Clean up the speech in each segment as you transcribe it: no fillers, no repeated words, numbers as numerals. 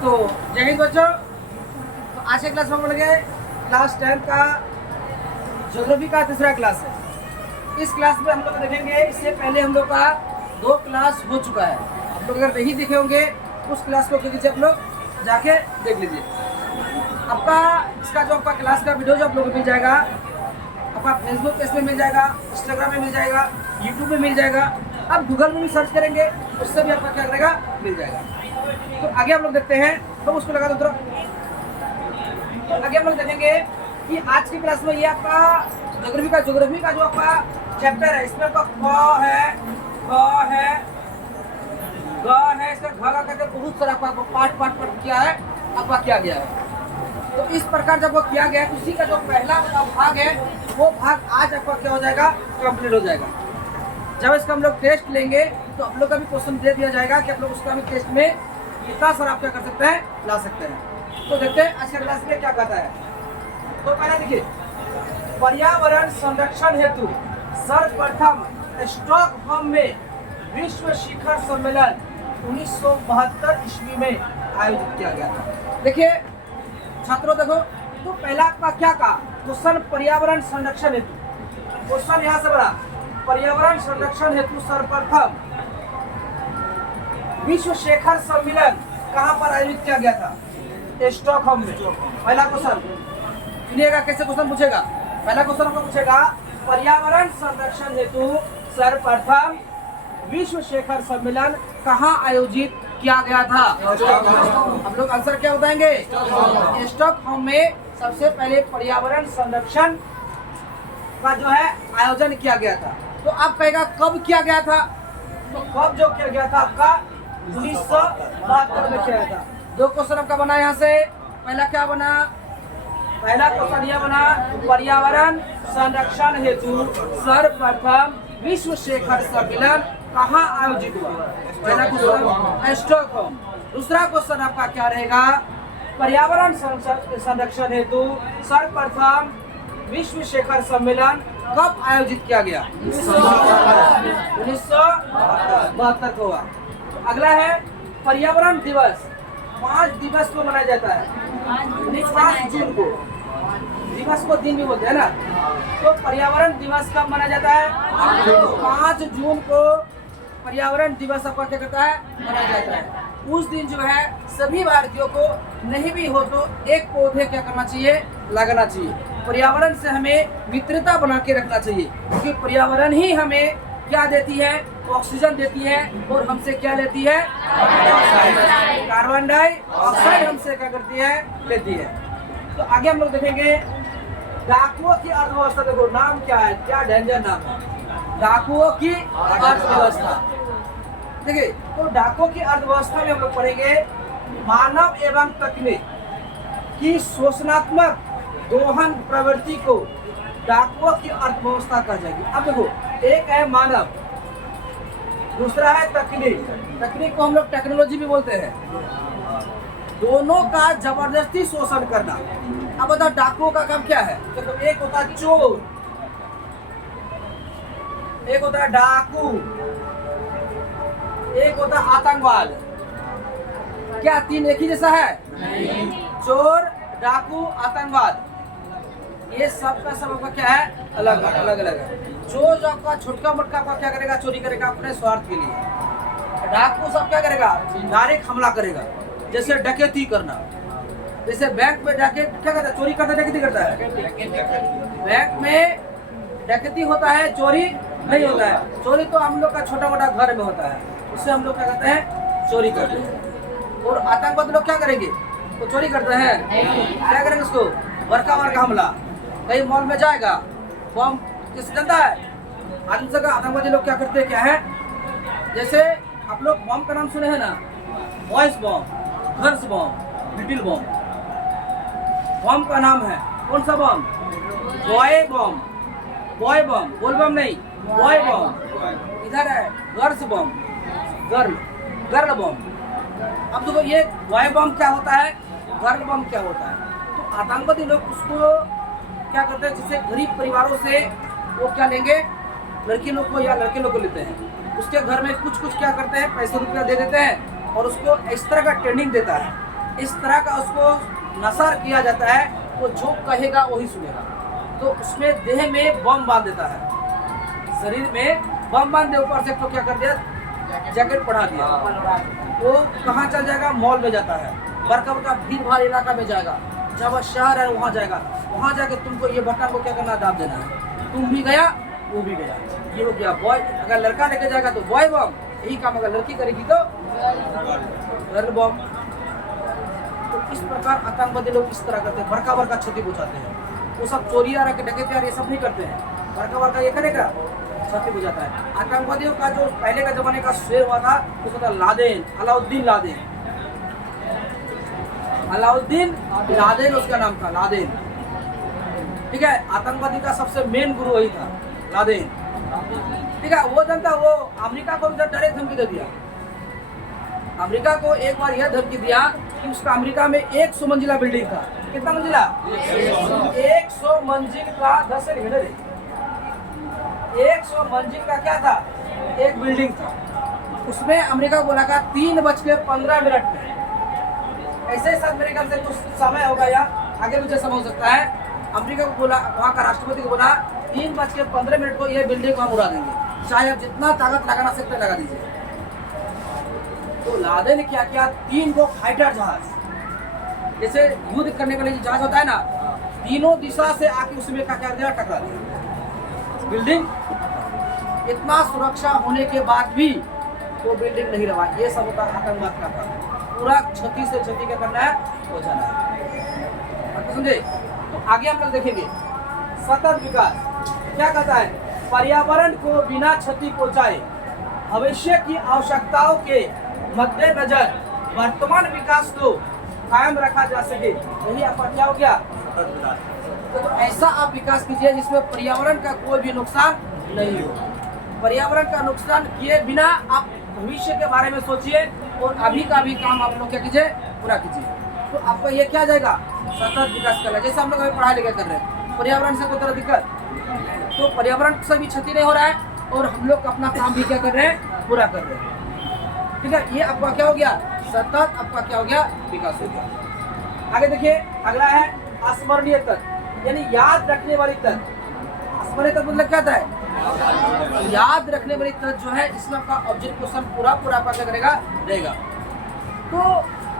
तो जय हिंद बच्चों। तो आज के क्लास में हम लोग क्लास 10 का ज्योग्राफी का तीसरा क्लास है। इस क्लास में हम लोग देखेंगे, इससे पहले हम लोग का 2 क्लास हो चुका है। आप लोग अगर नहीं देखे होंगे उस क्लास को कीजिए, आप लोग जाके देख लीजिए। आपका इसका जो आपका क्लास का वीडियो जो आप लोगों को मिल जाएगा, आपका फेसबुक पेज में मिल जाएगा, इंस्टाग्राम में मिल जाएगा, यूट्यूब में मिल जाएगा। आप गूगल में भी सर्च करेंगे, उससे भी आपका क्या करेगा, मिल जाएगा। तो आगे हम लोग देखते हैं, तो उसको लगा दो तो आगे हम लोग देखेंगे कि आज की क्लास में ये आपका ज्योग्राफी का जो आपका चैप्टर है, इसमें आपका क है, ग है, इसका घ का करके बहुत सारा आपका पार्ट किया है, आपका किया गया है। तो इस प्रकार जब वो किया गया है, उसी का जो पहला भाग है वो भाग आज आपका क्या हो जाएगा, कंप्लीट हो जाएगा। जब इसका हम लोग टेस्ट लेंगे तो आप लोग का भी क्वेश्चन दे दिया जाएगा कि आप लोग उसका भी टेस्ट में इतना सारा आप क्या कर सकते हैं, ला सकते हैं। तो देखते हैं आज का क्लास में क्या कहता है। तो पहले देखिए, पर्यावरण संरक्षण हेतु सर्वप्रथम स्टॉकहोम में विश्व शिखर सम्मेलन 1972 ईस्वी में आयोजित किया गया था। देखिए छात्रों, देखो तो पहला आपका क्या कहा, क्वेश्चन पर्यावरण संरक्षण हेतु। क्वेश्चन यहाँ से बड़ा, पर्यावरण संरक्षण हेतु सर्वप्रथम विश्व शिखर सम्मेलन कहाँ पर आयोजित किया गया था, स्टॉकहोम में। पहला क्वेश्चन सुनिएगा, कैसे क्वेश्चन पूछेगा। पहला क्वेश्चन आपको पूछेगा, पर्यावरण संरक्षण हेतु सर्वप्रथम विश्व शिखर सम्मेलन कहाँ आयोजित किया गया था। हम लोग आंसर क्या बताएंगे, स्टॉकहोम में सबसे पहले पर्यावरण संरक्षण का जो है आयोजन किया गया था। तो आप कहेगा कब किया गया था, तो कब जो किया गया था आपका 1972 में किया गया था। 2 क्वेश्चन आपका बना यहाँ से। पहला क्या बना, पहला क्वेश्चन यह बना, पर्यावरण संरक्षण हेतु सर्वप्रथम विश्व शिखर सम्मेलन कहाँ आयोजित हुआ। पहला क्वेश्चन स्टॉकहोम। दूसरा क्वेश्चन आपका क्या रहेगा, पर्यावरण संरक्षण हेतु सर्वप्रथम विश्व शिखर सम्मेलन कब आयोजित किया गया, 1972 को हुआ। अगला है पर्यावरण दिवस, 5 दिवस को मनाया जाता है, 5 जून को। दिवस को दिन भी बोलते हैं ना, तो पर्यावरण दिवस कब मनाया जाता है, 5 जून को पर्यावरण दिवस आपका क्या करता है, मनाया जाता है। उस दिन जो है सभी भारतीयों को नहीं भी हो तो एक पौधे क्या करना चाहिए, लगाना चाहिए। पर्यावरण से हमें मित्रता बना के रखना चाहिए, क्योंकि पर्यावरण ही हमें क्या देती है, ऑक्सीजन देती है, और हमसे क्या लेती है, कार्बन डाइऑक्साइड हमसे क्या करती है, लेती है। तो आगे हम लोग देखेंगे डाकुओं की अर्थव्यवस्था। देखो नाम क्या है, क्या डेंजर नाम है, डाकुओं की अर्थव्यवस्था। देखिए तो डाकुओं की अर्थव्यवस्था में हम लोग पढ़ेंगे मानव एवं तकनीक की शोषणात्मक दोहन प्रवृत्ति को डाकुओं की अर्थव्यवस्था कहा जाएगी। अब देखो, एक है मानव, दूसरा है तकनीक। तकनीक को हम लोग टेक्नोलॉजी भी बोलते हैं। दोनों का जबरदस्ती शोषण करना। अब बताओ डाकुओं का काम क्या है। देखो, एक होता है चोर, एक होता है डाकू, एक होता है आतंकवाद। क्या 3 एक ही जैसा है? नहीं। चोर, डाकू, आतंकवाद, ये सब का सब आपका क्या है, अलग अलग है। चोर जो आपका छोटका मोटका आपका क्या करेगा, चोरी करेगा अपने स्वार्थ के लिए। डाकू सब क्या करेगा, डायरेक्ट हमला करेगा, जैसे डकैती करना। जैसे बैंक में डकैत क्या करता है, चोरी करता है, डकैती करता है। बैंक में डकैती होता है, चोरी नहीं होता है। चोरी तो हम लोग का छोटा मोटा घर में होता है, उससे हम लोग क्या करते हैं, चोरी करते हैं। और आतंकवादी लोग क्या करेंगे, वो चोरी करते हैं, क्या करेंगे उसको, वर्का हमला। कहीं मॉल में जाएगा, बम किस जनता है, आदमी से आतंकवादी लोग क्या करते हैं, क्या है, जैसे आप लोग बम का नाम सुने हैं ना, वॉइस बम, गर्ल्स बम, लिटिल बम। बम का नाम है कौन सा बम, बॉय बम, बॉय बम, बोल बम नहीं, बॉय बम। इधर है गर्ल्स बम, गर्ल बम। अब देखो ये बॉय बम क्या होता है, गर्ल बम क्या होता है। तो आतंकवादी लोग उसको क्या करते हैं, जैसे गरीब परिवारों से वो क्या लेंगे, लड़की लोग को या लड़के लोग को लेते हैं, उसके घर में कुछ क्या करते हैं, पैसे रुपया दे देते हैं और उसको इस तरह का ट्रेनिंग देता है इस तरह का उसको नशर किया जाता है, वो जो कहेगा वही सुनेगा। तो उसमें देह में बम बांध देता है, शरीर में बम बांध दे, ऊपर से तो क्या कर दिया, जैकेट पढ़ा दिया। वो कहाँ चल जाएगा, मॉल में जाता है, बड़का बड़का भीड़ भाड़ इलाका में जाएगा, जब शहर है वहाँ जाएगा, वहाँ जाके तुमको ये बटन को क्या करना, दाब देना है। तुम भी गया, वो भी गया, ये हो गया बॉय। अगर लड़का लेके जाएगा तो बॉय बम, यही काम अगर लड़की करेगी तो गर्ल बम। तो इस प्रकार आतंकवादी लोग इस तरह करते हैं, बड़का बड़का क्षति पहुँचाते हैं। वो सब चोरी आ रहा डकैती आ रही, ये सब नहीं करते हैं, बड़का बड़का ये करेगा, क्षति पहुँचाता है। आतंकवादियों का जो पहले का जमाने का शेर हुआ था, उसका था Laden, Alauddin Laden. Alauddin Laden उसका नाम था, लादेन। ठीक है, आतंकवादी का सबसे मेन गुरु वही था, लादेन। ठीक है, वो जनता वो अमेरिका को डायरेक्ट धमकी दे दिया। अमेरिका को एक बार यह धमकी दिया कि उसका अमेरिका में 100 मंजिला बिल्डिंग था। कितना मंजिला? 100 मंजिल का 10 घंटे 100 मंजिल का क्या था, एक बिल्डिंग था। उसमें अमेरिका को लगा 3:15 में। ऐसे ही मेरे ख्याल से कुछ समय होगा या आगे मुझे समय हो सकता है। अमेरिका को बोला, वहाँ का राष्ट्रपति को बोला 3:15 को ये बिल्डिंग को हम उड़ा देंगे, चाहे आप जितना ताकत लगाना सकते लगा दीजिए। तो लादेन ने क्या किया, 3 गो फाइटर जहाज, जैसे युद्ध करने वाले जहाज होता है ना, तीनों दिशा से आके उसमें क्या दिया, टकरा दिया। बिल्डिंग इतना सुरक्षा होने के बाद भी वो बिल्डिंग नहीं रहा। ये सब होता है आतंकवाद का काम, पूरा क्षति से क्षति क्या करना है, हो जाना है। समझे? तो आगे हम लोग देखेंगे सतत विकास क्या कहता है, पर्यावरण को बिना क्षति पहुंचाए भविष्य की आवश्यकताओं के मद्देनजर वर्तमान विकास को कायम रखा जा सके, यही आपका क्या हो गया, सतत विकास। तो ऐसा आप विकास कीजिए जिसमें पर्यावरण का कोई भी नुकसान नहीं हो। पर्यावरण का नुकसान किए बिना आप भविष्य के बारे में सोचिए और अभी का भी काम आप लोग क्या कीजिए, पूरा कीजिए। तो आपको ये क्या जाएगा, सतत विकास करना। जैसे हम लोग अभी पढ़ाई लिखाई कर रहे हैं, पर्यावरण से कोई तरह दिक्कत, तो पर्यावरण से भी क्षति नहीं हो रहा है और हम लोग अपना काम भी क्या कर रहे हैं, पूरा कर रहे हैं। ठीक है, ये आपका क्या हो गया, सतत आपका क्या हो गया, विकास हो गया। आगे देखिए, अगला है स्मरणीय तत्व, यानी याद रखने वाली तत्व। स्मरणीय तत्व मतलब क्या है, याद रखने वाली तत्व जो है, इसमें आपका ऑब्जेक्ट क्वेश्चन पूरा आपका क्या करेगा, रहेगा। तो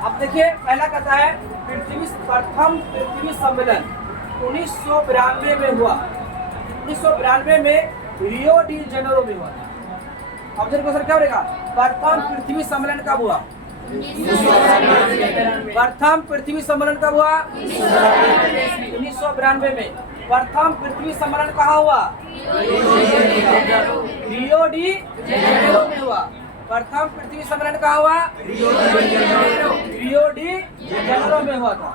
अब देखिए, पहला कहता है प्रथम पृथ्वी सम्मेलन 1992 में हुआ। 1992 में रियो डी जेनेरो में हुआ। ऑब्जेक्ट क्वेश्चन क्या रहेगा, प्रथम पृथ्वी सम्मेलन कब हुआ, प्रथम पृथ्वी सम्मेलन कब हुआ, 1992 में। प्रथम पृथ्वी सम्मेलन कहाँ हुआ, रियो डी जेनेरो में हुआ। प्रथम पृथ्वी सम्मेलन कहाँ हुआ, रियो डी जेनेरो में हुआ था।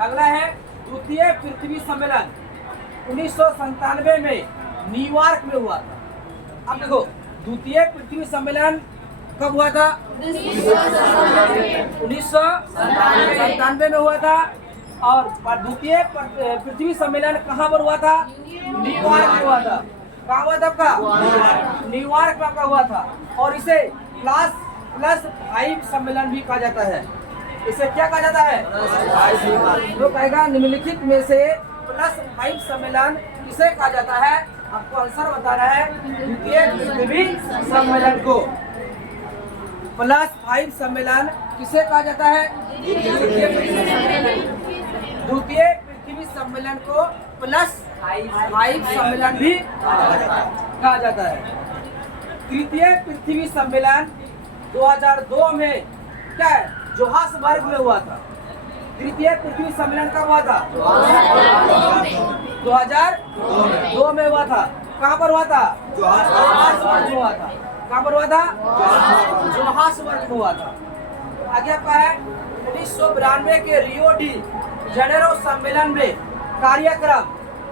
अगला है द्वितीय पृथ्वी सम्मेलन 1997 में न्यूयॉर्क में हुआ था। अब देखो, द्वितीय पृथ्वी सम्मेलन कब हुआ था, 1997 में हुआ था। और द्वितीय पृथ्वी सम्मेलन कहाँ पर हुआ था, न्यूयॉर्क में हुआ था। कहाँ हुआ था आपका, न्यूयॉर्क में आपका हुआ था। और इसे +5 सम्मेलन भी कहा जाता है। इसे क्या कहा जाता है, जो कहेगा निम्नलिखित में से +5 सम्मेलन किसे कहा जाता है, आपको आंसर बताना है। द्वितीय पृथ्वी सम्मेलन को +5 सम्मेलन किसे कहा जाता है, द्वितीय पृथ्वी सम्मेलन को +5 सम्मेलन भी कहा जाता है। तृतीय पृथ्वी सम्मेलन 2002 में क्या है, जोहान्सबर्ग में हुआ था। तृतीय पृथ्वी सम्मेलन कब हुआ था, 2002 में हुआ था। कहाँ पर हुआ था, जोहान्सबर्ग में हुआ था। कहाँ पर हुआ था, जोहान्सबर्ग में हुआ था। आगे आपका है 1992 के रियो डी जेनेरो सम्मेलन में कार्यक्रम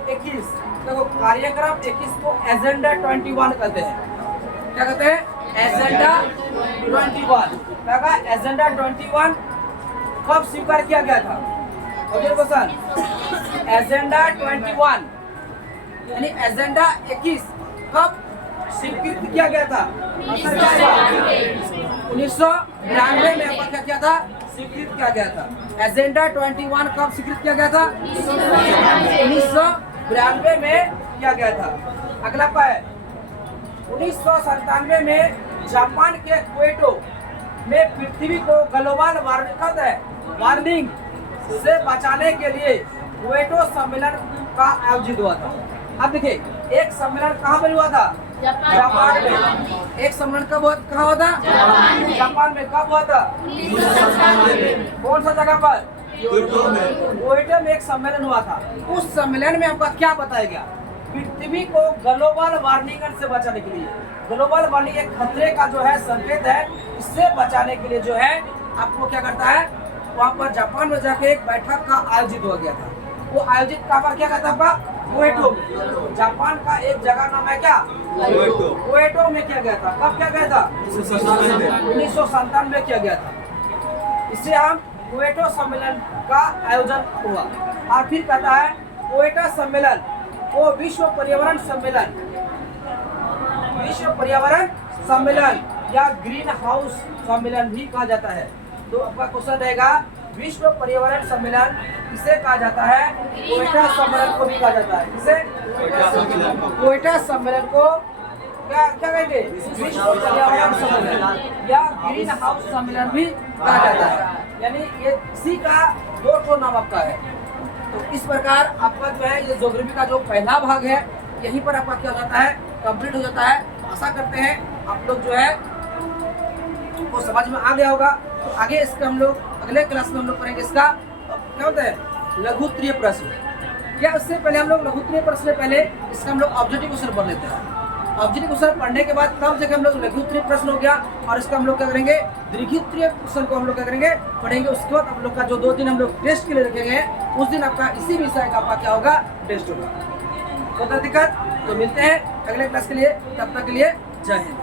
21। देखो, कार्यक्रम 21 को एजेंडा 21 कहते हैं। क्या कहते हैं, एजेंडा 21। क्या कहा, एजेंडा 21 कब स्वीकार किया गया था, क्वेश्चन, एजेंडा 21 यानी एजेंडा 21 कब स्वीकृत किया गया था, 1992 में आपका क्या किया था, स्वीकृत किया गया था। एजेंडा 21 कब स्वीकृत किया गया था, 1992 में किया गया था। अगला है 1997 में जापान के क्योटो में पृथ्वी को ग्लोबल वार्मिंग से बचाने के लिए क्योटो सम्मेलन का आयोजित हुआ था। अब देखिए, एक सम्मेलन कहाँ पर हुआ था, जापान में। एक सम्मेलन कहाँ हुआ था, जापान में। कब हुआ था, कौन सा जगह पर, क्योटो में एक सम्मेलन हुआ था। उस सम्मेलन में आपका क्या बताया गया, पृथ्वी को ग्लोबल वार्मिंग से बचाने के लिए, ग्लोबल वार्मिंग एक खतरे का जो है संकेत है, इससे बचाने के लिए जो है आपको क्या करता है, वहाँ पर जापान में जाके एक बैठक का आयोजित हो गया था। वो आयोजित कहाँ पर किया गया था आपका, क्योटो में। जापान का एक जगह नाम है क्या, क्योटो में किया गया था। कब किया गया था, 1997 में किया गया था। इससे हम क्योटो सम्मेलन का आयोजन हुआ। और फिर कहता है क्योटो सम्मेलन को विश्व पर्यावरण सम्मेलन या ग्रीन हाउस सम्मेलन भी कहा जाता है। तो आपका क्वेश्चन रहेगा, विश्व पर्यावरण सम्मेलन किसे कहा जाता है, क्योटो सम्मेलन को भी कहा जाता है। किसे, क्योटो सम्मेलन को क्या कहेंगे, विश्व पर्यावरण सम्मेलन या ग्रीन हाउस सम्मेलन भी कहा जाता है। यानी ये इसी का दो ठो नाम आपका है। तो इस प्रकार आपका जो है ये ज्योग्राफी का जो पहला भाग है, यहीं पर आपका क्या हो जाता है, कंप्लीट हो जाता है। आशा करते हैं आप लोग जो है वो समझ में आ गया होगा। तो आगे इसका हम लोग अगले क्लास में हम लोग पढ़ेंगे, इसका क्या होता है, लघुत्तरीय प्रश्न। क्या उससे पहले हम लोग लघुत्तरीय प्रश्न से पहले इसका हम लोग ऑब्जेक्टिव क्वेश्चन पढ़ लेते हैं। ऑब्जेक्टिव क्वेश्चन पढ़ने के बाद तब जगह हम लोग लघुत्तरीय प्रश्न हो गया, और इसका हम लोग क्या करेंगे, दीर्घोत्तरीय क्वेश्चन को हम लोग क्या करेंगे, पढ़ेंगे। उसके बाद आप लोग का जो 2 दिन हम लोग टेस्ट के लिए रखेंगे, उस दिन आपका इसी विषय का आपका क्या होगा, टेस्ट होगा। तो दिक्कत, तो मिलते हैं अगले क्लास के लिए, तब तक के लिए जय हिंद।